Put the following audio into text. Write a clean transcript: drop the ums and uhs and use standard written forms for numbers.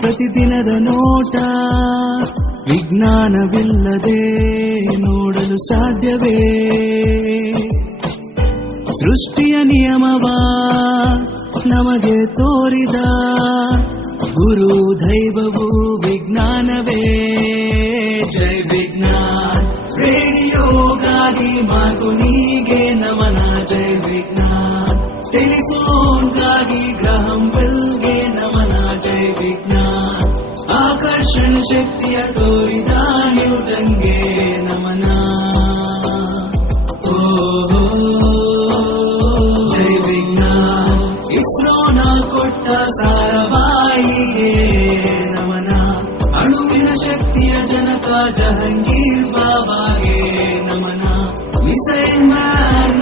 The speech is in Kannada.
ಪ್ರತಿದಿನದ ನೋಟ ವಿಜ್ಞಾನವಿಲ್ಲದೆ ನೋಡಲು ಸಾಧ್ಯವೇ? ಸೃಷ್ಟಿಯ ನಿಯಮವ ನಮಗೆ ತೋರಿದ ಗುರು ದೈವವು ವಿಜ್ಞಾನವೇ. ಜೈ ವಿಜ್ಞಾನ್ ರೇಡಿಯೋಗಾಗಿ ಮಾಗುನಿಗೆ ನಮನ. ಜೈ ವಿಜ್ಞಾನ್ ಟೆಲಿಫೋನ್ಗಾಗಿ ಗ್ರಹಂ ಬೆಲ್ಗೆ ನಮನ. ಜೈ ವಿಜ್ಞಾನ್ ಆಕರ್ಷಣ ಶಕ್ತಿಯ ತೋರಿದ ನ್ಯೂಟನ್ಗೆ ನಮನ. ಜೈ ವಿಜ್ಞಾನ್ ಇಸ್ರೋನ ಕೊಟ್ಟ ಸಾರಾಭಾಯಿಗೆ ನಮನ. ಅಣುವಿನ ಶಕ್ತಿಯ ಜನಕ ಜಹಂಗೀರ್ ಬಾಬಾಗೆ ನಮನ. Missile man